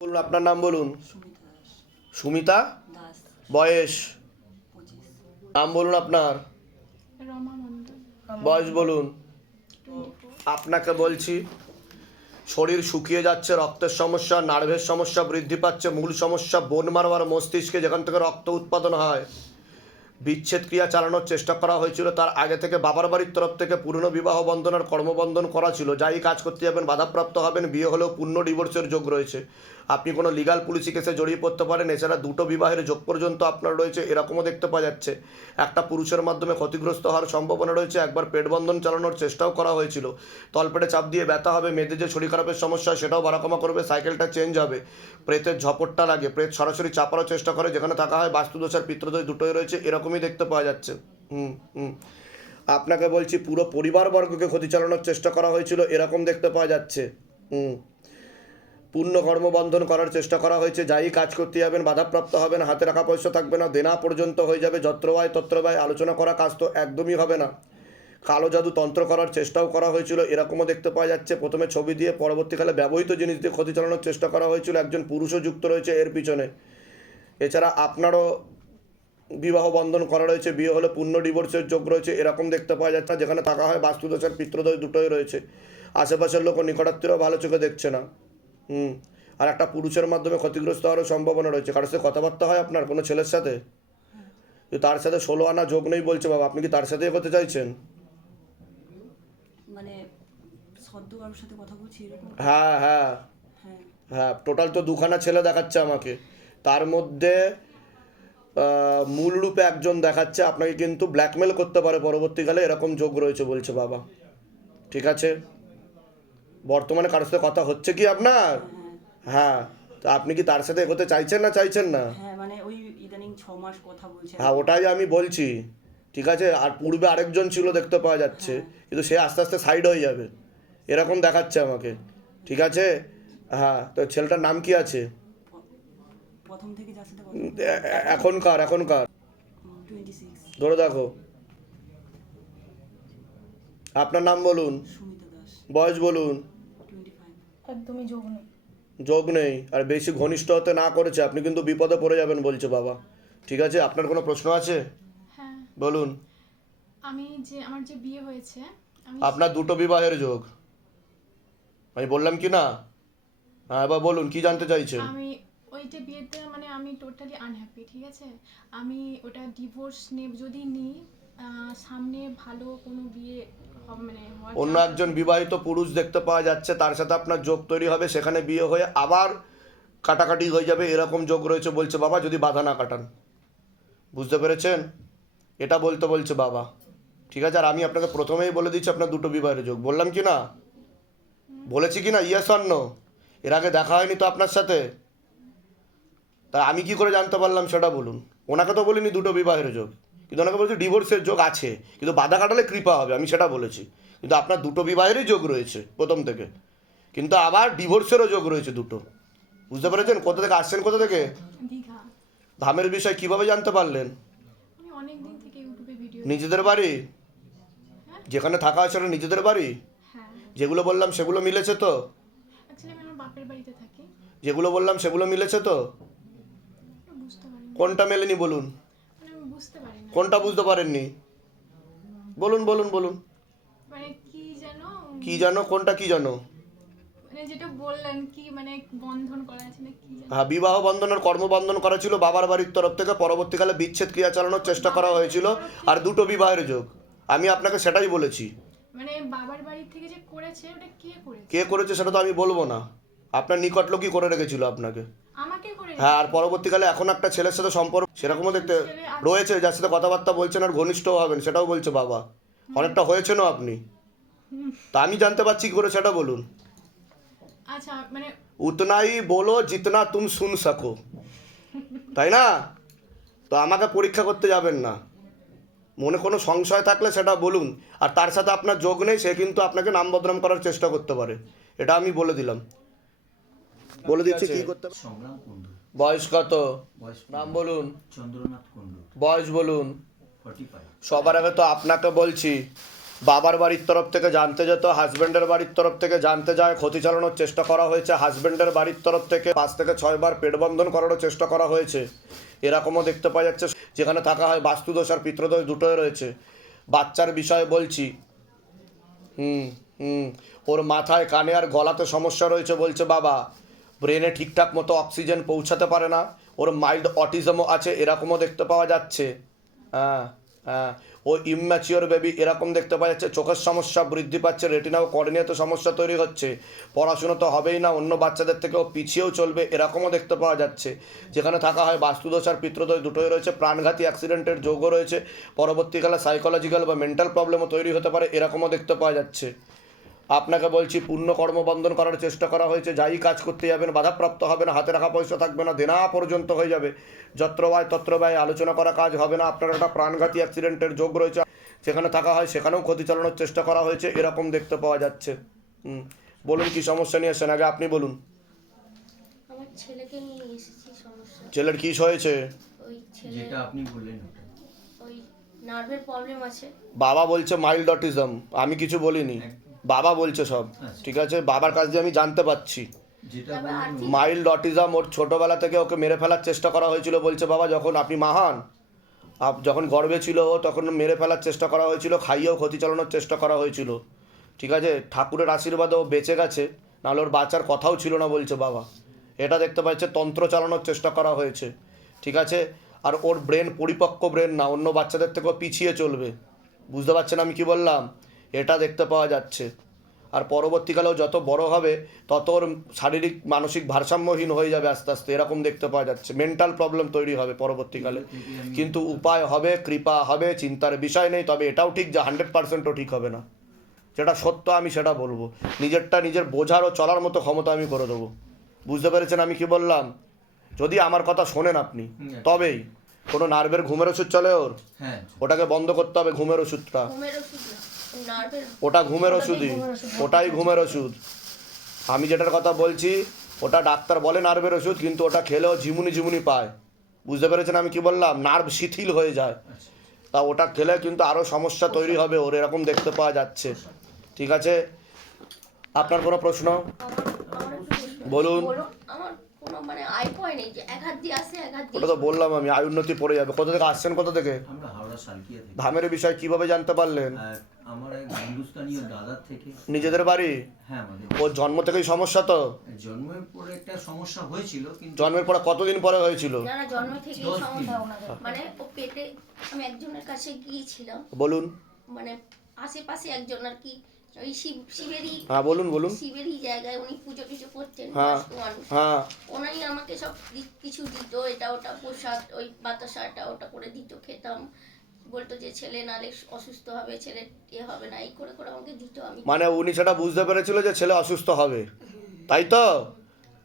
বলুন, আপনার নাম বলুন। সুমিতা দাস। সুমিতা দাস। বয়স? 25। নাম বলুন আপনার। রমা মণ্ডল। বয়স বলুন। 24। আপনাকে বলছি, শরীর শুকিয়ে যাচ্ছে, রক্তের সমস্যা, নার্ভের সমস্যা বৃদ্ধি পাচ্ছে, মূল সমস্যা বোন মারো আর মস্তিষ্কে যেখান থেকে রক্ত উৎপাদন হয়। বিচ্ছেদ ক্রিয়া চালানোর চেষ্টা করা হয়েছিল, তার আগে থেকে বাবার বাড়ির তরফ থেকে পুরনো বিবাহ বন্ধন আর কর্মবন্ধন করা ছিল। যাই কাজ করতে যাবেন বাধাপ্রাপ্ত হবেন, বিয়ে হলেও পূর্ণ ডিভোর্সের যোগ রয়েছে। আপনি কোনো লিগাল পুলিশি কেসে জড়িয়ে পড়তে পারেন। এছাড়া দুটো বিবাহের যোগ পর্যন্ত আপনার রয়েছে, এরকমও দেখতে পাওয়া যাচ্ছে। একটা পুরুষের মাধ্যমে ক্ষতিগ্রস্ত হওয়ার সম্ভাবনা রয়েছে। একবার পেট বন্ধন চালানোর চেষ্টাও করা হয়েছিল। তলপেটে চাপ দিয়ে ব্যথা হবে, মেয়েদের যে শরীর খারাপের সমস্যা সেটাও বাড়াকমা করবে, সাইকেলটা চেঞ্জ হবে, প্রেতের ঝপটটা লাগে, প্রেত সরাসরি চাপারও চেষ্টা করে, যেখানে থাকা হয় বাস্তুদোষ আর পিত্রদোষ দুটোই রয়েছে, এরকমই দেখতে পাওয়া যাচ্ছে। হুম হুম আপনাকে বলছি, পুরো পরিবারবর্গকে ক্ষতি চালানোর চেষ্টা করা হয়েছিল, এরকম দেখতে পাওয়া যাচ্ছে। হুম পূর্ণ কর্মবন্ধন করার চেষ্টা করা হয়েছে। যাই কাজ করতে যাবেন বাধাপ্রাপ্ত হবেন, হাতে রাখা পয়সা থাকবে না, দেনা পর্যন্ত হয়ে যাবে, যত্রবায় তত্রবায়, আলোচনা করা কাজ তো একদমই হবে না। কালো জাদু তন্ত্র করার চেষ্টাও করা হয়েছিল, এরকমও দেখতে পাওয়া যাচ্ছে। প্রথমে ছবি দিয়ে পরবর্তীকালে ব্যবহৃত জিনিস দিয়ে ক্ষতি চালানোর চেষ্টা করা হয়েছিল, একজন পুরুষও যুক্ত রয়েছে এর পিছনে। এছাড়া আপনারও বিবাহ বন্ধন করা রয়েছে, বিয়ে হলে পূর্ণ ডিভোর্সের যোগ রয়েছে, এরকম দেখতে পাওয়া যাচ্ছে। যেখানে থাকা হয় বাস্তুদোষ আর পিত্রদোষ দুটোই রয়েছে। আশেপাশের লোক ও নিকটাত্মীয়রাও ভালো চোখে দেখছে না। হুম আর একটা পুরুষের মাধ্যমে ক্ষতিগ্রস্ত হওয়ারও সম্ভাবনা রয়েছে। কারোর সাথে কথাবার্তা হয় আপনার কোনো ছেলের সাথে? তার সাথে 16 আনা যোগ নেই বলছে বাবা, আপনি কি তার সাথেই হতে চাইছেন? মানে সদ্য কারোর সাথে কথা বলছি এরকম? হ্যাঁ হ্যাঁ হ্যাঁ। হ্যাঁ, টোটাল তো দুখানা ছেলে দেখাচ্ছে আমাকে। তার মধ্যে মূল রূপে একজন দেখাচ্ছে, আপনাকে কিন্তু ব্ল্যাকমেল করতে পারে পরবর্তীকালে, এরকম যোগ রয়েছে বলছে বাবা। ঠিক আছে, বর্তমানে কারোর সাথে কথা হচ্ছে কি আপনার? হ্যাঁ। হ্যাঁ, তা আপনি কি তার সাথে এগোতে চাইছেন না চাইছেন না? হ্যাঁ মানে ওই ইদানিং 6 মাস কথা বলছে। হ্যাঁ, ওটাই আমি বলছি। ঠিক আছে, আর পূর্বে আরেকজন ছিল দেখতে পাওয়া যাচ্ছে, কিন্তু সে আস্তে আস্তে সাইড হয়ে যাবে, এরকম দেখাচ্ছে আমাকে। ঠিক আছে, হ্যাঁ, তো ছেলেটার নাম কি আছে? প্রথম থেকে যার সাথে কথা এখনকার 26। ধরে দেখো। আপনার নাম বলুন। সুমিতা দাস। বয়স বলুন। 25। একদমই যোগ নেই। যোগ নেই, আর বেশি ঘনিষ্ঠ হতে না করেছে, আপনি কিন্তু বিপদে পড়ে যাবেন বলছে বাবা। ঠিক আছে, আপনার কোনো প্রশ্ন আছে? হ্যাঁ, বলুন। আমার যে বিয়ে হয়েছে, আমি আপনার দুটো বিবাহের যোগ, আমি বললাম কি না? হ্যাঁ, এবার বলুন কি জানতে চাইছেন। আমি ওইটা বিয়েতে মানে আমি টোটালি আনহ্যাপি। ঠিক আছে, আমি ওটা ডিভোর্স যদি নিই, সামনে ভালো কোনো বিয়ে হবে মানে হওয়ার অন্য chance একজন আছে। বিবাহিত পুরুষ দেখতে পাওয়া যাচ্ছে, তার সাথে আপনার যোগ তৈরি হবে, সেখানে বিয়ে হয়ে আবার কাটাকাটি হয়ে যাবে, এরকম যোগ রয়েছে বলছে বাবা, যদি বাধা না কাটান। বুঝতে পেরেছেন? এটা বলছে বাবা। ঠিক আছে, আর আমি আপনাকে প্রথমেই বলে দিচ্ছি আপনার দুটো বিবাহের যোগ, বললাম কি না? বলেছি কি না? Yes or no? এর আগে দেখা হয়নি তো আপনার সাথে? তা আমি কি করে জানতে পারলাম সেটা বলুন। ওনাকে তো বলিনি দুটো বিবাহের যোগ, কিন্তু ওনাকে বলছি ডিভোর্সের যোগ আছে, কিন্তু বাধা কাটালে কৃপা হবে, আমি সেটা বলেছি। কিন্তু আপনার দুটো বিবাহেরই যোগ রয়েছে প্রথম থেকে, কিন্তু আবার ডিভোর্সেরও যোগ রয়েছে দুটো। বুঝতে পেরেছেন? কোথা থেকে আসছেন, কোথা থেকে? দীঘা। ধামের বিষয় কিভাবে জানতে পারলেন? আমি অনেক দিন থেকে ইউটিউবে ভিডিও নিজেদের বাড়ি? হ্যাঁ। যেখানে থাকা হয় সেটা নিজেদের বাড়ি? হ্যাঁ, যেগুলো বললাম সেগুলো মিলেছে তো? অ্যাকচুয়ালি আমি আমার বাপের বাড়িতে থাকি। যেগুলো বললাম সেগুলো মিলেছে তো? আমি বুঝতে পারিনি। কোনটা মেলেনি বলুন? মানে আমি বুঝতে পারিনি কোনটা বুঝতে পারেননি? বলুন বলুন বলুন। মানে কি যেন, কি জানো? কোনটা কি জানো? মানে যেটা বললেন কি মানে বন্ধন করা আছে না কি যেন। হ্যাঁ, বিবাহ বন্ধনের কর্মবন্ধন করা ছিল বাবার বাড়ির তরফ থেকে, পরবর্তীকালে বিচ্ছেদ ক্রিয়া চালানোর চেষ্টা করা হয়েছিল, আর দুটো বিবাহের যোগ। আমি আপনাকে সেটাই বলেছি। মানে বাবার বাড়ি থেকে যে করেছে ওটা কে করেছে? কে করেছে সেটা তো আমি বলবো না, আপনার নিকট লোকই করে রেখেছিল আপনাকে। আমাকে করে হ্যাঁ, আর পরবর্তীকালে এখন একটা ছেলের সাথে সম্পর্ক সেরকমও দেখতে ছেলে আছে। রয়েছে, যার সাথে কথাবার্তা বলছেন আর ঘনিষ্ঠও হবেন, সেটাও বলছে বাবা। অনেকটা হয়েছেনও আপনি। তা আমি জানতে পারছি কি করে সেটা বলুন। আচ্ছা মানে উতনাই বলো জিতনা তুম শুন সকো, তাই না? তো আমাকে পরীক্ষা করতে যাবেন না, মনে কোনো সংশয় থাকলে সেটা বলুন। আর তার সাথে আপনার যোগ নেই, সে কিন্তু আপনাকে নাম বদনাম করার চেষ্টা করতে পারে, এটা আমি বলে দিলাম। বলে দিচ্ছি কি করতে হবে। সংগ্রাম কুণ্ডু। বয়স কত? বয়স নাম বলুন। চন্দ্রনাথ কুণ্ডু। বয়স বলুন। 45। সবার আগে তো আপনাকে বলছি, বাবার বাড়ির তরফ থেকে জানতে যেত, হাজব্যান্ডের বাড়ির তরফ থেকে জানতে যায়, ক্ষতি চালানোর চেষ্টা করা হয়েছে, হাজব্যান্ডের বাড়ির তরফ থেকে 5 থেকে 6 বার পেট বন্ধন করারও চেষ্টা করা হয়েছে, এরকমও দেখতে পাওয়া যাচ্ছে। যেখানে থাকা হয় বাস্তুদোষ আর পিতৃদোষ দুটোই রয়েছে। বাচ্চার বিষয়ে বলছি, হুম হুম ওর মাথায়, কানে আর গলাতে সমস্যা রয়েছে বলছে বাবা। ব্রেনে ঠিকঠাক মতো অক্সিজেন পৌঁছাতে পারে না, ওর মাইল্ড অটিজমও আছে, এরকমও দেখতে পাওয়া যাচ্ছে। হ্যাঁ হ্যাঁ, ও ইম্যাচিওর বেবি এরকম দেখতে পাওয়া যাচ্ছে। চোখের সমস্যা বৃদ্ধি পাচ্ছে, রেটিনা ও কর্নিয়াতে সমস্যা তৈরি হচ্ছে, পড়াশুনো তো হবেই না, অন্য বাচ্চাদের থেকেও পিছিয়েও চলবে, এরকমও দেখতে পাওয়া যাচ্ছে। যেখানে থাকা হয় বাস্তুদোষ আর পিতৃদোষ দুটোই রয়েছে, প্রাণঘাতী অ্যাক্সিডেন্টের যোগও রয়েছে, পরবর্তীকালে সাইকোলজিক্যাল বা মেন্টাল প্রবলেমও তৈরি হতে পারে, এরকমও দেখতে পাওয়া যাচ্ছে। আপনাকে বলছি পূর্ণ কর্মবন্ধন করার চেষ্টা করা হয়েছে, যাই কাজ করতে যাবেন বাধাপ্রাপ্ত হবে না, হাতে রাখা পয়সা থাকবে না, দেনা পর্যন্ত হয়ে যাবে, যত্র ব্যয় তত্র ব্যয়, আলোচনা করা কাজ হবে না। আপনার একটা প্রাণঘাতী অ্যাক্সিডেন্টের যোগ রয়েছে, সেখানে থাকা হয় সেখানেও ক্ষতি চালানোর চেষ্টা করা হয়েছে, এরকম দেখতে পাওয়া যাচ্ছে। বলুন কি সমস্যা নিয়ে এসেছেন, আগে আপনি বলুন। আমার ছেলেকে নিয়ে এসেছি সমস্যা। ছেলের কী হয়েছে? ওই ছেলে যেটা আপনি বললেন ওটা। ওই নার্ভের প্রবলেম আছে। বাবা বলছে মাইল্ড অটিজম, আমি কিছু বলিনি, বাবা বলছে সব। ঠিক আছে, বাবার কাছ দিয়ে আমি জানতে পাচ্ছি যেটা তারপর বললেন আর্থিক মাইল্ড অটিজম। ওর ছোটোবেলা থেকে ওকে মেরে ফেলার চেষ্টা করা হয়েছিল বলছে বাবা, যখন আপনি মাহান যখন গর্ভে ছিল ও তখন মেরে ফেলার চেষ্টা করা হয়েছিল, খাইয়েও ক্ষতি চালানোর চেষ্টা করা হয়েছিল। ঠিক আছে, ঠাকুরের আশীর্বাদে ও বেঁচে গেছে, নাহলে ওর বাঁচার কথাও ছিল না বলছে বাবা। এটা দেখতে পাচ্ছে, তন্ত্র চালানোর চেষ্টা করা হয়েছে। ঠিক আছে, আর ওর ব্রেন পরিপক্ক ব্রেন না, অন্য বাচ্চাদের থেকেও পিছিয়ে চলবে। বুঝতে পারছেন আমি কি বললাম? এটা দেখতে পাওয়া যাচ্ছে। আর পরবর্তীকালেও যত বড় হবে তত ওর শারীরিক মানসিক ভারসাম্যহীন হয়ে যাবে আস্তে আস্তে, এরকম দেখতে পাওয়া যাচ্ছে। মেন্টাল প্রবলেম তৈরি হবে পরবর্তীকালে, কিন্তু উপায় হবে, কৃপা হবে, চিন্তার বিষয় নেই। তবে এটাও ঠিক যে 100%ও ঠিক হবে না, যেটা সত্য আমি সেটা বলবো। নিজেরটা নিজের বোঝার ও চলার মতো ক্ষমতা আমি করে দেবো। বুঝতে পেরেছেন আমি কি বললাম? যদি আমার কথা শোনেন আপনি, তবেই। কোনো নার্ভের ঘুমের ওষুধ চলে ওর, হ্যাঁ, ওটাকে বন্ধ করতে হবে, ঘুমের ওষুধটা। ঘুমের ওষুধ না, নার্ভের ওটা ঘুমের ওষুধই, ওটাই ঘুমের ওষুধ। আমি যেটার কথা বলছি ওটা ডাক্তার বলে নার্ভের ওষুধ, কিন্তু ওটা খেলেও ঝিমুনি ঝিমুনি পায়। বুঝতে পেরেছেন আমি কি বললাম? নার্ভ শিথিল হয়ে যায়, তা ওটা খেলে কিন্তু আরও সমস্যা তৈরি হবে ওর, এরকম দেখতে পাওয়া যাচ্ছে। ঠিক আছে, আপনার কোনো প্রশ্ন আমার একটু প্রশ্ন। বলুন। আমার কোনো মানে আই পয় নেই যে এক হাত দিয়ে আসে এক হাত দিয়ে ওটা তো বললাম আমি, আয় উন্নতি পড়ে যাবে। কোথা থেকে আসছেন, কোথা থেকে? আমরা হাওড়া সালকিয়া থেকে। ধামের বিষয় কিভাবে জানতে পারলেন? আর আমার এক হিন্দুস্তানীয় দাদার থেকে। নিজেদের বাড়ি? হ্যাঁ, আমাদের ওর জন্ম থেকেই সমস্যা তো? জন্মের পরে একটা সমস্যা হয়েছিল, কিন্তু জন্মের পরে কতদিন পরে হয়েছিল? যারা জন্ম থেকেই 10 দিন। সমস্যা মানে ও পেটে, আমি একজনের কাছে গিয়েছিলাম, বলুন। মানে আশেপাশে একজন আর কি, ওই শিবেরই হ্যাঁ বলুন বলুন। শিবেরই জায়গায় উনি পুজো টুজো করতেন, হ্যাঁ বয়স্ক মানুষ। হ্যাঁ, ওনাই আমাকে সব কিছু দিত, এটা ওটা প্রসাদ, ওই বাতাসা এটা ওটা করে দিত, খেতাম। বলতো যে ছেলে নালে অসুস্থ হবে, ছেলে এ হবে না, এই করে করে আমাকে দিত। আমি মানে উনি সেটা বুঝতে পেরেছিল যে ছেলে অসুস্থ হবে, তাই তো?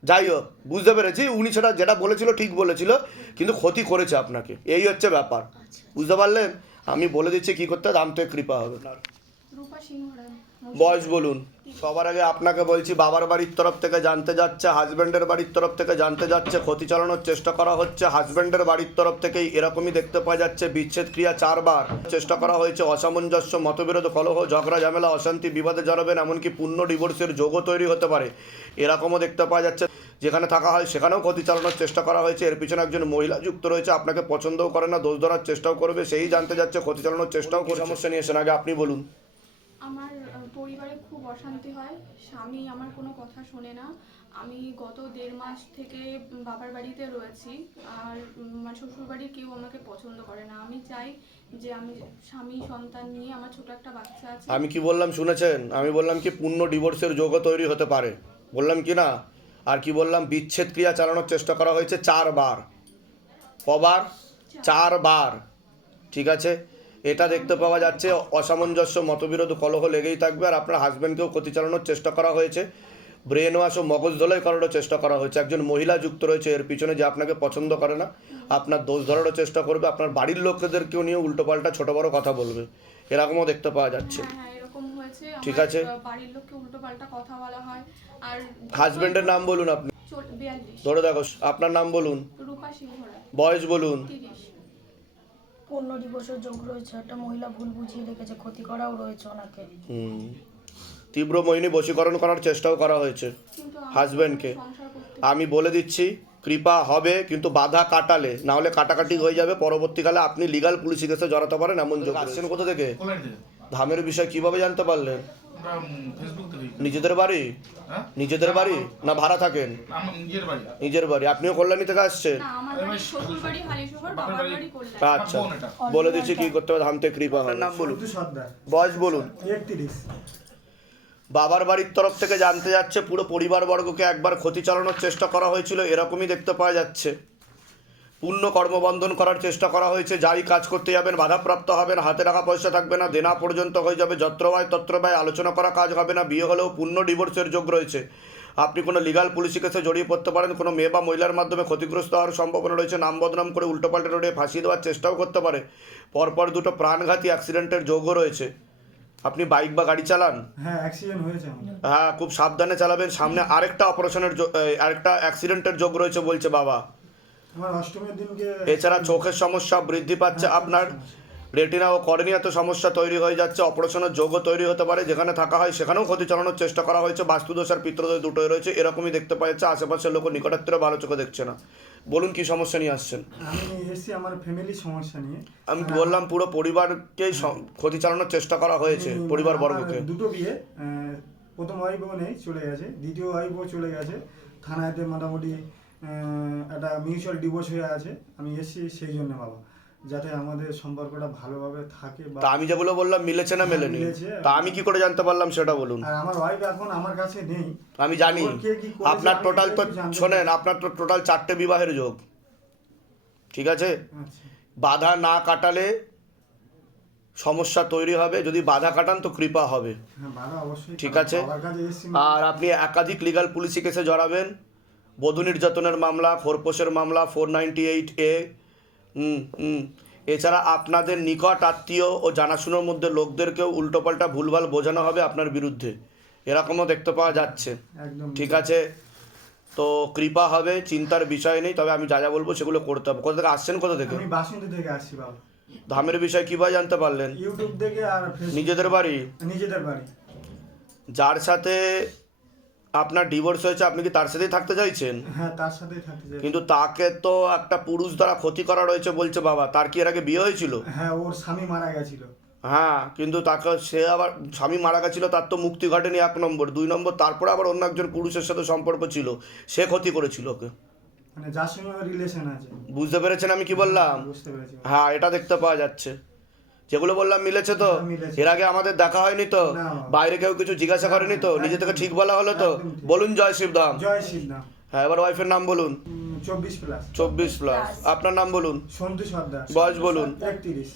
যাই হোক, বুঝতে পেরেছি, উনি সেটা যেটা বলেছিল ঠিক বলেছিল, কিন্তু ক্ষতি করেছে আপনাকে, এই হচ্ছে ব্যাপার। আচ্ছা, বুঝতে পারলেন? আমি বলে দিচ্ছি কী করতে, দাম তো কৃপা হবে না। রূপা সিংহ রায়। বয়স বলুন। সবার আগে আপনাকে বলছি, বাবার বাড়ির তরফ থেকে জানতে যাচ্ছে, হাজব্যান্ডের বাড়ির তরফ থেকে জানতে যাচ্ছে, ক্ষতি চালানোর চেষ্টা করা হচ্ছে। হাজব্যান্ডের বাড়ির তরফ থেকেই এরকমই দেখতে পাওয়া যাচ্ছে, বিচ্ছেদ ক্রিয়া 4 বার চেষ্টা করা হয়েছে, অসামঞ্জস্য, মতবিরোধ, কলহ, ঝগড়া, ঝামেলা, অশান্তি, বিবাদে জড়াবেন, এমনকি পূর্ণ ডিভোর্সের যোগও তৈরি হতে পারে, এরকমও দেখতে পাওয়া যাচ্ছে। যেখানে থাকা হয় সেখানেও ক্ষতি চালানোর চেষ্টা করা হয়েছে। এর পিছনে একজন মহিলা যুক্ত রয়েছে, আপনাকে পছন্দও করে না, দোষ ধরার চেষ্টাও করবে, সেই জানতে যাচ্ছে, ক্ষতি চালানোর চেষ্টাও করছে। সমস্যা নিয়ে এসেছেন, আগে আপনি বলুন। আমার পরিবারে খুব অশান্তি হয়, স্বামী আমার কোনো কথা শোনে না। আমি গত 1.5 মাস থেকে বাবার বাড়িতে রয়েছি, আর মানে শ্বশুরবাড়ির কেউ আমাকে পছন্দ করে না। আমি চাই যে আমি স্বামী সন্তান নিয়ে, আমার ছোট একটা বাচ্চা আছে। আমি কি বললাম শুনেছেন? আমি বললাম কি পূর্ণ ডিভোর্সের যোগও তৈরি হতে পারে, বললাম কি না? আর কি বললাম? বিচ্ছেদ ক্রিয়া চালানোর চেষ্টা করা হয়েছে 4 বার। কবার? 4 বার। ঠিক আছে, এটা দেখতে পাওয়া যাচ্ছে। অসামঞ্জস্য, মতবিরোধ, কলহ লেগেই থাকবে। আর আপনার হাজব্যান্ডকেও ক্ষতি চালানোর চেষ্টা করা হয়েছে, ব্রেন ওয়াশ ও মগজ ধোলাই করারও চেষ্টা করা হয়েছে। একজন মহিলা যুক্ত রয়েছে এর পিছনে, যে আপনাকে পছন্দ করে না, আপনার দোষ ধরারও চেষ্টা করবে, আপনার বাড়ির লোকেদেরকেও নিয়ে উল্টোপাল্টা ছোটো বড়ো কথা বলবে, এরকমও দেখতে পাওয়া যাচ্ছে। হ্যাঁ হ্যাঁ, এরকম হয়েছে। ঠিক আমার, আছে। বাড়ির লোককে উল্টো পাল্টা কথা বলা হয়। আর হাজব্যান্ডের নাম বলুন আপনি। 42। ধরে দেখো, আপনার নাম বলুন, রূপা সিংহ রায়। বয়স বলুন। 30। পূর্ণ ডিভোর্সের যোগ রয়েছে, একটা মহিলা ভুল বুঝিয়ে রেখেছে, ক্ষতি করাও রয়েছে ওনাকে। তীব্র মোহিনী বশীকরণ করার চেষ্টাও করা হয়েছে কিন্তু আমার হাজব্যান্ডকে। সংসার করতে আমি বলে দিচ্ছি, কৃপা হবে কিন্তু বাধা কাটালে, না হলে কাটাকাটি হয়ে যাবে, পরবর্তীকালে আপনি লিগাল পুলিশি কেসে জড়াতে পারেন এমন যোগ আসছেন। কোথা থেকে? কল্যাণ থেকে। ধামের বিষয় কিভাবে জানতে পারলেন? আমরা ফেসবুক থেকে। নিজেদের বাড়ি? হ্যাঁ? নিজেদের বাড়ি না ভাড়া থাকেন? আমার নিজের বাড়ি। নিজের বাড়ি। আপনিও কল্যাণী থেকে আসছেন? না, আমার বাড়ি শ্বশুর বাড়ি হালিশহর, বাপের বাবার বাড়ি- বাড়ি কল্যাণ। আচ্ছা, বোন এটা। বলে দিচ্ছি কি করতে হবে। ধাম থেকে কৃপা হবে। নাম বলুন, বয়স বলুন। 31। বাবার বাড়ির তরফ থেকে জানতে যাচ্ছে পুরো পরিবারবর্গকে একবার ক্ষতি চালানোর চেষ্টা করা হয়েছিল, এরকমই দেখতে পাওয়া যাচ্ছে। পূর্ণ কর্মবন্ধন করার চেষ্টা করা হয়েছে, যাই কাজ করতে যাবেন বাধাপ্রাপ্ত হবেন, হাতে রাখা পয়সা থাকবে না, দেনা পর্যন্ত হয়ে যাবে, যত্রবায় তত্রবায় আলোচনা করা কাজ হবে না, বিয়ে হলেও পূর্ণ ডিভোর্সের যোগ রয়েছে। আপনি কোনো লিগাল পুলিশি কেসে জড়িয়ে পড়তে পারেন, কোনো মেয়ে বা মহিলার মাধ্যমে ক্ষতিগ্রস্ত হওয়ার সম্ভাবনা রয়েছে, নাম বদনাম করে উল্টোপাল্টা রোডে ফাঁসিয়ে দেওয়ার চেষ্টাও করতে পারে। পরপর দুটো প্রাণঘাতী অ্যাক্সিডেন্টের যোগও রয়েছে। আপনি বাইক বা গাড়ি চালান? হ্যাঁ, অ্যাক্সিডেন্ট হয়েছে আমার। হ্যাঁ, খুব সাবধানে চালাবেন। সামনে আরেকটা অপারেশনের আরেকটা অ্যাক্সিডেন্টের যোগ রয়েছে বলছে বাবা। আমার অষ্টমীর দিনকে এছাড়া চোখের সমস্যা বৃদ্ধি পাচ্ছে, আপনার রেটিনা ও কর্নিয়াতে সমস্যা তৈরি হয়ে যাচ্ছে, অপারেশনের যোগও তৈরি হতে পারে, যেখানে থাকা হয় সেখানেও ক্ষতি চালানোর চেষ্টা করা হয়েছে, বাস্তুদোষ আর পিত্রদোষ দুটোই রয়েছে, এরকমই দেখতে পাওয়া যাচ্ছে। আশেপাশের লোক নিকটাত্মীয় ভালো চোখে দেখছে না। বলুন কি সমস্যা নিয়ে আসছেন? আমি এসেছি আমার ফ্যামিলি সমস্যা নিয়ে। আমি বললাম পুরো পরিবারকেই ক্ষতি চালানোর চেষ্টা করা হয়েছে, পরিবারবর্গকে। আমার দুটো বিয়ে, প্রথম ওয়াইফও নেই, চলে গেছে। দ্বিতীয় ওয়াইফও চলে গেছে। থানাতে মোটামুটি একটা মিউচুয়াল ডিভোর্স হয়ে আছে। আমি এসেছি সেই জন্য বাবা, যাতে আমাদের সম্পর্কটা ভালোভাবে থাকে। তা আমি যেগুলো বললাম মিলেছে না মেলেনি? মিলেছে। তা আমি কি করে জানতে পারলাম সেটা বলুন। আর আমার ওয়াইফ এখন আমার কাছে নেই। আমি জানি ওর কে কি করেছে আপনার আমি টোটাল তো একটু জানতে শোনেন, চাই। আপনার তো টোটাল 4টে বিবাহের যোগ, ঠিক আছে? আচ্ছা, বাধা না কাটালে সমস্যা তৈরি হবে, যদি বাধা কাটান তো কৃপা হবে, হ্যাঁ বাবা অবশ্যই। ঠিক আছে? বাবার কাছে এসেছি। আর আপনি একাধিক লিগাল পুলিশি কেসে জড়াবেন, বধূ নির্যাতনের মামলা, খোরপোশের মামলা, 498A। এছাড়া আপনাদের নিকট আত্মীয় ও জানাশোনার মধ্যে লোকদেরকেও উল্টোপাল্টা ভুলভাল বোঝানো হবে আপনার বিরুদ্ধে, এরকমও দেখতে পাওয়া যাচ্ছে, একদম ঠিক আছে? তো কৃপা হবে, চিন্তার বিষয় নেই। তবে আমি যা যা বলবো সেগুলো করতে হবে। কোথা থেকে আসছেন? কোথা থেকে? আমি বাসন্তী থেকে আসছি বাবা। ধামের বিষয় কীভাবে জানতে পারলেন? ইউটিউব থেকে আর ফেসবুক। নিজেদের বাড়ি? নিজেদের বাড়ি। যার সাথে আপনার ডিভোর্স হয়েছে আপনি কি তার সাথেই থাকতে চাইছেন? হ্যাঁ, তার সাথেই থাকতে চাই। কিন্তু তাকে তো একটা পুরুষ দ্বারা ক্ষতি করা রয়েছে বলছে বাবা। তার কি এর আগে বিয়ে হয়েছিল? হ্যাঁ, ওর স্বামী মারা গেছিল। হ্যাঁ, কিন্তু তাকে সে আবার স্বামী মারা গেছিল, তার তো মুক্তি ঘটেনি, 1 নম্বর। 2 নম্বর, তারপরে আবার অন্য একজন পুরুষের সাথে সম্পর্ক ছিল, সে ক্ষতি করেছিল ওকে। মানে যার সঙ্গে আমার রিলেশন আছে। বুঝতে পেরেছেন আমি কি বললাম? বুঝতে পেরেছি। হ্যাঁ, এটা দেখতে পাওয়া যাচ্ছে। যেগুলো বললাম মিলেছে তো? হ্যাঁ, মিলেছে। এর আগে আমাদের দেখা হয়নি তো? না। বাইরে কেউ কিছু জিজ্ঞাসা করেনি তো? নিজে থেকে ঠিক বলা হলো তো? একদম ঠিক। বলুন জয় শিবধাম। জয় শিবনাম। হ্যাঁ, এবার ওয়াইফের নাম বলুন। 24+। 24+। আপনার নাম বলুন, সন্তু সর্দার। বয়স বলুন। 31।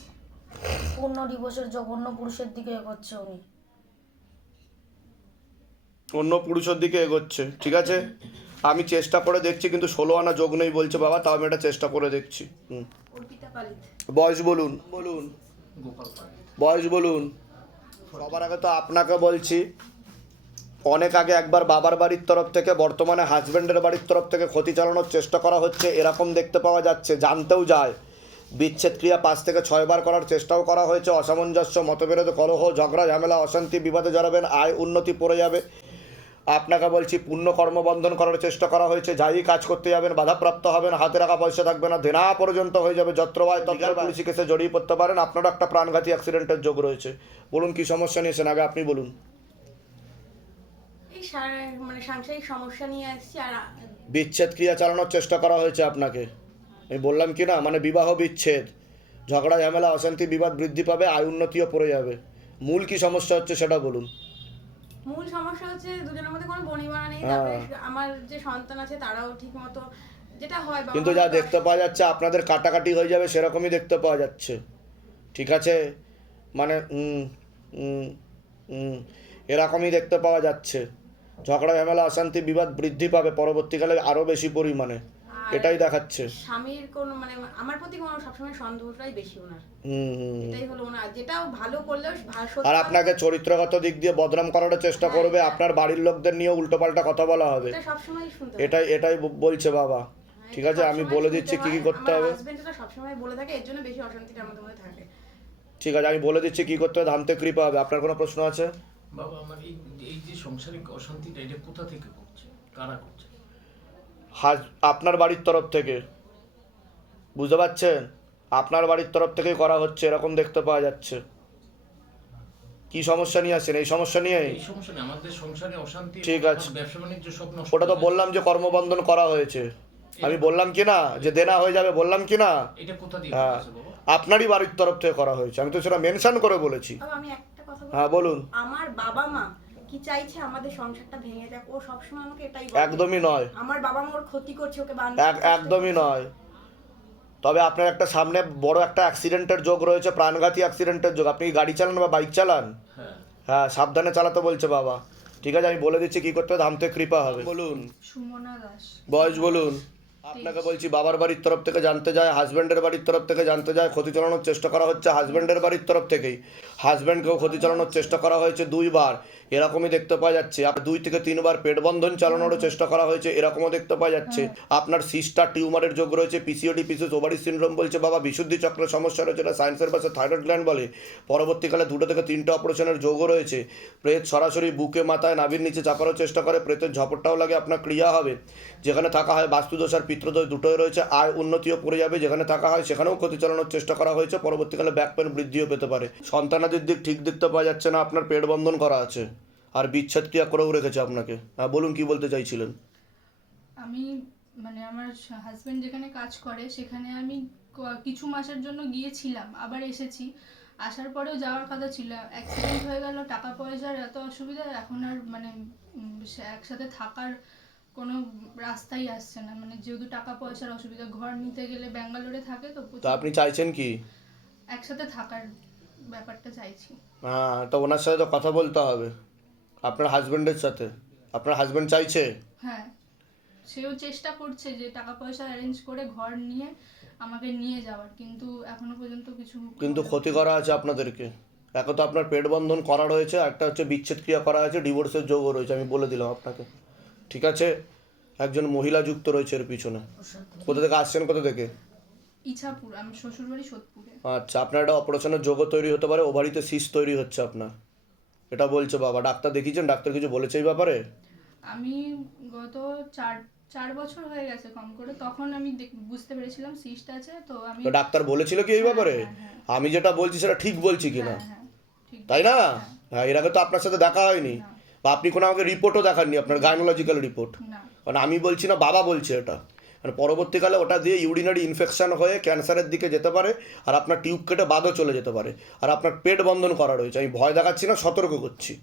পূর্ণ ডিভোর্সের যোগ, অন্য পুরুষের দিকে এগোচ্ছে উনি। অন্য পুরুষের দিকে এগোচ্ছে, ঠিক আছে? আমি চেষ্টা করে দেখছি, কিন্তু 16 আনা যোগ নেই বলছে বাবা, তাও আমি এটা চেষ্টা করে দেখছি। অর্পিতা পালিত। বয়স বলুন, বলুন গোপাল পাল। বয়স বলুন। সবার আগে তো আপনাকে বলছি, অনেক আগে একবার বাবার বাড়ির তরফ থেকে, বর্তমানে হাজব্যান্ডের বাড়ির তরফ থেকে ক্ষতি চালানোর চেষ্টা করা হচ্ছে, এরকম দেখতে পাওয়া যাচ্ছে। জানতেও যায় বিচ্ছেদ ক্রিয়া 5 থেকে 6 বার করার চেষ্টাও করা হয়েছে। অসামঞ্জস্য, মতবিরোধ, কলহ, ঝগড়া, ঝামেলা, অশান্তি, বিবাদে জড়াবেন, আয় উন্নতি পড়ে যাবে। আপনাকে বলছি পূর্ণ কর্মবন্ধন করার চেষ্টা করা হয়েছে, যাই কাজ করতে যাবেন বাধাপ্রাপ্ত হবেন, হাতে রাখা পয়সা থাকবে না, দেনা পর্যন্ত হয়ে যাবে, যত্রবায় তত্র পুলিশি কেসে জড়িয়ে পড়তে পারেন। আপনারও একটা প্রাণঘাতী অ্যাক্সিডেন্টের যোগ রয়েছে। বলুন কি সমস্যা নিয়েছেন, আগে আপনি বলুন। এই মানে সাংসারিক সমস্যা নিয়ে আসছি। আর বিচ্ছেদ ক্রিয়া চালানোর চেষ্টা করা হয়েছে আপনাকে, আমি বললাম কি না? মানে বিবাহ বিচ্ছেদ, ঝগড়া, ঝামেলা, অশান্তি, বিবাদ বৃদ্ধি পাবে, আয় উন্নতিও পড়ে যাবে। মূল কি সমস্যা হচ্ছে সেটা বলুন। মূল সমস্যা হচ্ছে দুজনের মধ্যে কোনো বনিবনা নেই। হ্যাঁ। তারপরে আমার যে সন্তান আছে তারাও ঠিক মতো যেটা হয় বাবা কিন্তু যা দেখতে পাওয়া যাচ্ছে আপনাদের কাটাকাটি হয়ে যাবে সেরকমই দেখতে পাওয়া যাচ্ছে, ঠিক আছে? মানে এরকমই দেখতে পাওয়া যাচ্ছে। ঝগড়া, ঝামেলা, অশান্তি, বিবাদ বৃদ্ধি পাবে পরবর্তীকালে আরও বেশি পরিমাণে, আর এটাই দেখাচ্ছে। স্বামীর কোনো মানে আমার প্রতি কোনো সবসময় সন্দেহটাই বেশি ওনার। হুম। এটাই হলো ওনার, যেটাও ভালো করলেও আর আপনাকে চরিত্রগত দিক দিয়ে বদনাম করার চেষ্টা করবে, আপনার বাড়ির লোকদের নিয়ে উল্টোপাল্টা কথা বলা হবে, এটা সবসময় শুনতে এটাই বলছে বাবা। ঠিক আছে, আমি বলে দিচ্ছি কি কি করতে হবে। হাজবেন্ড এটা সবসময় বলে থাকে, এর জন্য বেশি অশান্তিটা আমাদের মধ্যে থাকে। ঠিক আছে, আমি বলে দিচ্ছি কি করতে হবে, ধামতে কৃপা হবে। আপনার কোনো প্রশ্ন আছে? বাবা আমার এই যে সাংসারিক অশান্তিটা এটা কোথা থেকে করছে, কারা করছে? আপনার বাড়ির তরফ থেকে, বুঝতে পারছেন? আপনার বাড়ির তরফ থেকেই করা হচ্ছে, এরকম দেখতে পাওয়া যাচ্ছে। কি সমস্যা নিয়ে আসছেন? এই সমস্যা নিয়ে? এই সমস্যা নেই, আমাদের সংসারে অশান্তি, ঠিক আছে। আমার ব্যবসা বাণিজ্য সব নষ্ট ওটা তো হয়ে বললাম যে কর্মবন্ধন করা হয়েছে, আমি বললাম কি না যে দেনা হয়ে যাবে, বললাম কি না? গেছে। এটা কোথা দিয়ে হ্যাঁ, করছে বাবা? আপনারই বাড়ির তরফ থেকে করা হয়েছে, আমি তো সেটা মেনশন করে বলেছি। বাবা আমি একটা কথা বলি, হ্যাঁ বলুন। আমার বাবা মা কি চাইছে আমাদের সংসারটা ভেঙে যাক, ও সবসময় আমাকে এটাই বলে। একদমই নয়, আমার বাবা মা ওর ক্ষতি করছে, ওকে বাঁচানোর একদমই নয়। তবে আপনার একটা সামনে বড় একটা অ্যাক্সিডেন্টের যোগ রয়েছে, প্রাণঘাতী অ্যাক্সিডেন্টের যোগ। আপনি কি গাড়ি চালান বা বাইক চালান? হ্যাঁ, হ্যাঁ, সাবধানে চালাতে বলছে বাবা। ঠিক আছে, আমি বলে দিচ্ছি কি করতে হবে, ধামতে কৃপা হবে। বলুন, সুমনা দাস। বয়স বলুন। আপনাকে বলছি বাবার বাড়ির তরফ থেকে জানতে যায়, হাজব্যান্ডের বাড়ির তরফ থেকে জানতে যায়, ক্ষতি চালানোর চেষ্টা করা হচ্ছে হাজব্যান্ডের বাড়ির তরফ থেকেই। হাজব্যান্ডকেও ক্ষতি চালানোর চেষ্টা করা হয়েছে 2 বার, এরকমই দেখতে পাওয়া যাচ্ছে। 2 থেকে 3 বার পেট বন্ধন চালানোরও চেষ্টা করা হয়েছে, এরকমও দেখতে পাওয়া যাচ্ছে। আপনার সিস্টার টিউমারের যোগ রয়েছে, পিসিওডি, পিসিওএস, ওভারি সিনড্রোম বলছে বাবা, বিশুদ্ধি চক্রের সমস্যা রয়েছে, এটা সায়েন্সের ভাষায় থাইরয়েড গ্ল্যান্ড বলে। পরবর্তীকালে 2 থেকে 3টে অপারেশনের যোগও রয়েছে। প্রেত সরাসরি বুকে, মাথায়, নাভির নিচে চাপারও চেষ্টা করে, প্রেতের ঝপটটাও লাগে, আপনার ক্রিয়া হবে। যেখানে থাকা হয় বাস্তুদোষ আর পিতৃদোষ দুটোই রয়েছে, আয় উন্নতিও পড়ে যাবে। যেখানে থাকা হয় সেখানেও ক্ষতি চালানোর চেষ্টা করা হয়েছে, পরবর্তীকালে ব্যাক পেন বৃদ্ধিও পেতে পারে। সন্তানাদির দিক ঠিক দেখতে পাওয়া যাচ্ছে না, আপনার পেট বন্ধন করা আছে আর বিচ্ছেদ ক্রিয়া করেও রেখেছে আপনাকে। হ্যাঁ বলুন, কি বলতে চাইছিলেন? আমি মানে আমার হাজবেন্ড যেখানে কাজ করে সেখানে আমি কিছু মাসের জন্য গিয়েছিলাম, আবার এসেছি। আসার পরেও যাওয়ার কথা ছিল, অ্যাক্সিডেন্ট হয়ে গেল, টাকা পয়সার এত অসুবিধা, এখন আর মানে একসাথে থাকার কোনো রাস্তাই আসছে না। মানে যেহেতু টাকা পয়সার অসুবিধা, ঘর নিতে গেলে ব্যাঙ্গালোরে থাকে তো তা আপনি চাইছেন কি? একসাথে থাকার ব্যাপারটা চাইছি। হ্যাঁ, তো ওনার সাথে তো কথা বলতে হবে, আপনার হাজব্যান্ডের সাথে। আপনার হাজব্যান্ড চাইছে? হ্যাঁ, সেও চেষ্টা করছে যে টাকা পয়সা অ্যারেঞ্জ করে ঘর নিয়ে আমাকে নিয়ে যাওয়ার, কিন্তু এখনো পর্যন্ত কিছু। কিন্তু ক্ষতি করা আছে আপনাদেরকে। একে তো আপনার পেট বন্ধন করা রয়েছে, একটা হচ্ছে বিচ্ছেদ ক্রিয়া করা আছে, ডিভোর্সের যোগও রয়েছে, আমি বলে দিলাম আপনাকে। ঠিক আছে, একজন মহিলা যুক্ত রয়েছে এর পিছনে। কোথা থেকে আসছেন, কোথা থেকে? ইছাপুর, আমি শ্বশুরবাড়ি সোদপুরে। আচ্ছা, আপনার একটা অপারেশনের যোগও তৈরি হতে পারে, ওভারিতে সিস্ট তৈরি হচ্ছে আপনার, এটা বলছে বাবা। ডাক্তার দেখিয়েছেন? ডাক্তার কিছু বলেছে এই ব্যাপারে? আমি গত 4 বছর হয়ে গেছে কম করে, তখন আমি বুঝতে পেরেছিলাম সিস্ট আছে, তো আমি। তো ডাক্তার বলেছিল কি এই ব্যাপারে? আমি যেটা বলছি সেটা ঠিক বলছি কিনা, হ্যাঁ ঠিক। তাই না? হ্যাঁ, এর আগে তো আপনার সাথে দেখা হয়নি, বা আপনি কোনো আমাকে রিপোর্টও দেখাননি, আপনার গাইনোলজিক্যাল রিপোর্ট। না, কারণ আমি বলছি না, বাবা বলছে এটা। মানে পরবর্তীকালে ওটা দিয়ে ইউরিনারি ইনফেকশন হয়ে ক্যান্সারের দিকে যেতে পারে, আর আপনার টিউব কেটে বাদও চলে যেতে পারে, আর আপনার পেট বন্ধন করা রয়েছে। আমি ভয় দেখাচ্ছি না, সতর্ক করছি।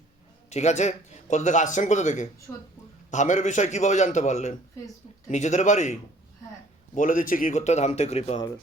ঠিক আছে, কোথা থেকে আসছেন, কোথা থেকে? সোদপুর। ধামের বিষয় কিভাবে জানতে পারলেন? ফেসবুক থেকে। নিজেদের বাড়ি? হ্যাঁ। বলে দিচ্ছি কি করতে হবে, ধামতে কৃপা হবে।